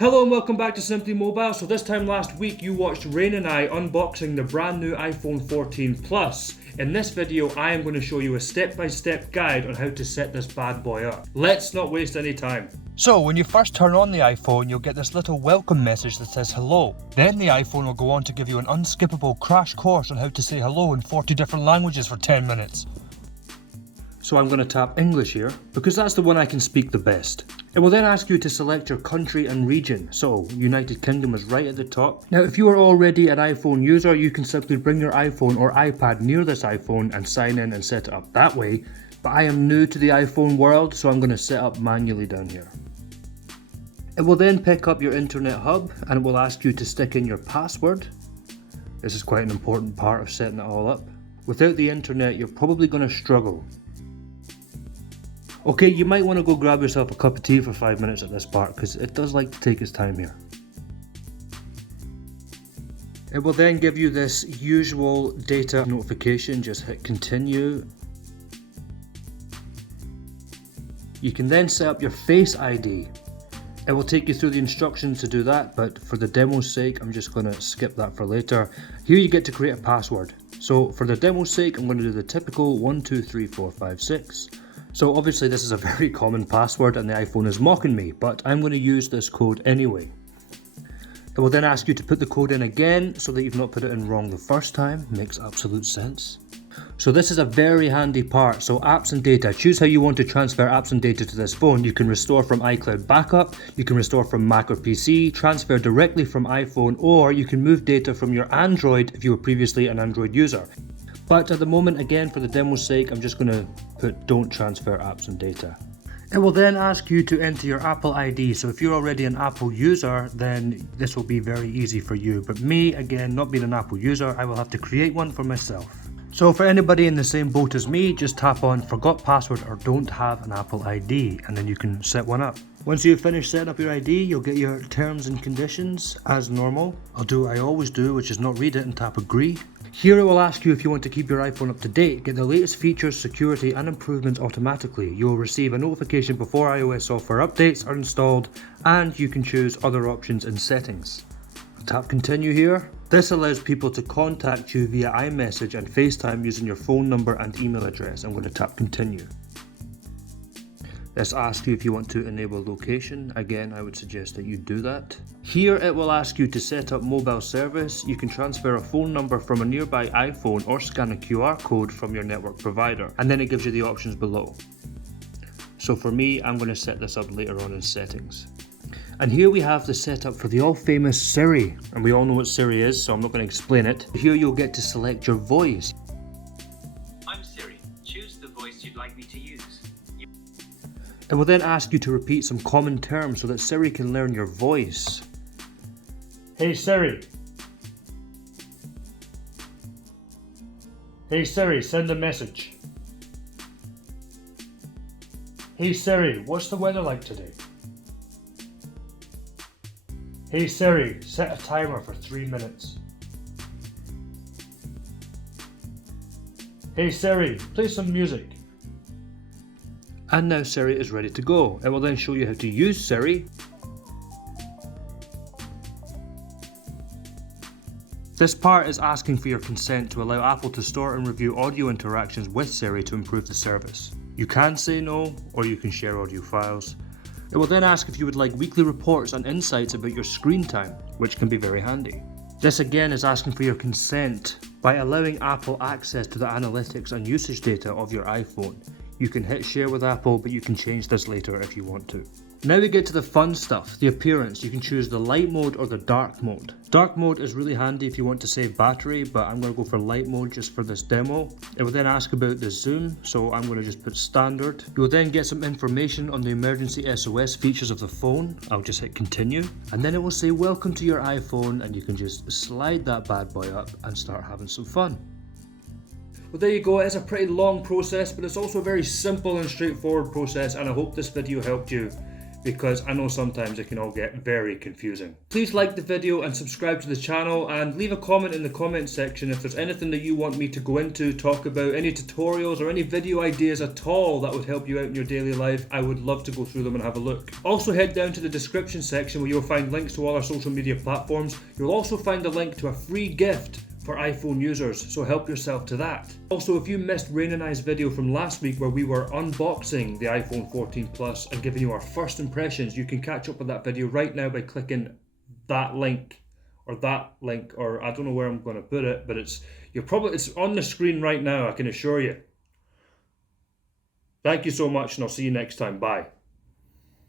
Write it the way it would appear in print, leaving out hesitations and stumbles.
Hello and welcome back to Simply Mobile. So this time last week you watched Rain and I unboxing the brand new iPhone 14 Plus. In this video I am going to show you a step-by-step guide on how to set this bad boy up. Let's not waste any time. So when you first turn on the iPhone, you'll get this little welcome message that says hello. Then the iPhone will go on to give you an unskippable crash course on how to say hello in 40 different languages for 10 minutes. So I'm going to tap English here, because that's the one I can speak the best. It will then ask you to select your country and region, so United Kingdom is right at the top. Now if you are already an iPhone user, you can simply bring your iPhone or iPad near this iPhone and sign in and set it up that way. But I am new to the iPhone world, so I'm going to set up manually down here. It will then pick up your internet hub and it will ask you to stick in your password. This is quite an important part of setting it all up. Without the internet, you're probably going to struggle. Okay, you might want to go grab yourself a cup of tea for 5 minutes at this part, because it does like to take its time here. It will then give you this usual data notification. Just hit continue. You can then set up your Face ID. It will take you through the instructions to do that, but for the demo's sake I'm just going to skip that for later. Here you get to create a password. So for the demo's sake I'm going to do the typical 123456. So obviously this is a very common password and the iPhone is mocking me, but I'm going to use this code anyway. It will then ask you to put the code in again so that you've not put it in wrong the first time. Makes absolute sense. So this is a very handy part. So apps and data. Choose how you want to transfer apps and data to this phone. You can restore from iCloud Backup, you can restore from Mac or PC, transfer directly from iPhone, or you can move data from your Android if you were previously an Android user. But at the moment, again, for the demo's sake, I'm just going to put don't transfer apps and data. It will then ask you to enter your Apple ID. So if you're already an Apple user, then this will be very easy for you. But me, again, not being an Apple user, I will have to create one for myself. So for anybody in the same boat as me, just tap on forgot password or don't have an Apple ID, and then you can set one up. Once you've finished setting up your ID, you'll get your terms and conditions as normal. I'll do what I always do, which is not read it and tap agree. Here it will ask you if you want to keep your iPhone up to date, get the latest features, security and improvements automatically. You will receive a notification before iOS software updates are installed, and you can choose other options in settings. Tap continue here. This allows people to contact you via iMessage and FaceTime using your phone number and email address. I'm going to tap continue. This asks you if you want to enable location. Again, I would suggest that you do that. Here it will ask you to set up mobile service. You can transfer a phone number from a nearby iPhone or scan a QR code from your network provider. And then it gives you the options below. So for me, I'm going to set this up later on in settings. And here we have the setup for the all famous Siri. And we all know what Siri is, so I'm not going to explain it. Here you'll get to select your voice. I'm Siri. Choose the voice you'd like me to use. It will then ask you to repeat some common terms so that Siri can learn your voice. Hey Siri. Hey Siri, send a message. Hey Siri, what's the weather like today? Hey Siri, set a timer for 3 minutes. Hey Siri, play some music. And now Siri is ready to go. It will then show you how to use Siri. This part is asking for your consent to allow Apple to store and review audio interactions with Siri to improve the service. You can say no, or you can share audio files. It will then ask if you would like weekly reports and insights about your screen time, which can be very handy. This again is asking for your consent by allowing Apple access to the analytics and usage data of your iPhone. You can hit share with Apple, but you can change this later if you want to. Now we get to the fun stuff, the appearance. You can choose the light mode or the dark mode. Dark mode is really handy if you want to save battery, but I'm going to go for light mode just for this demo. It will then ask about the zoom, so I'm going to just put standard. You will then get some information on the emergency SOS features of the phone. I'll just hit continue. And then it will say welcome to your iPhone, and you can just slide that bad boy up and start having some fun. Well, there you go. It's a pretty long process, but it's also a very simple and straightforward process, and I hope this video helped you. because I know sometimes it can all get very confusing. Please like the video and subscribe to the channel, and leave a comment in the comment section if there's anything that you want me to go into, talk about, any tutorials or any video ideas at all that would help you out in your daily life. I would love to go through them and have a look. Also head down to the description section where you'll find links to all our social media platforms. You'll also find a link to a free gift for iPhone users, so help yourself to that. Also, if you missed Rain and I's video from last week where we were unboxing the iPhone 14 Plus and giving you our first impressions, you can catch up with that video right now by clicking that link, or I don't know where I'm going to put it, but it's on the screen right now, I can assure you. Thank you so much, and I'll see you next time. Bye.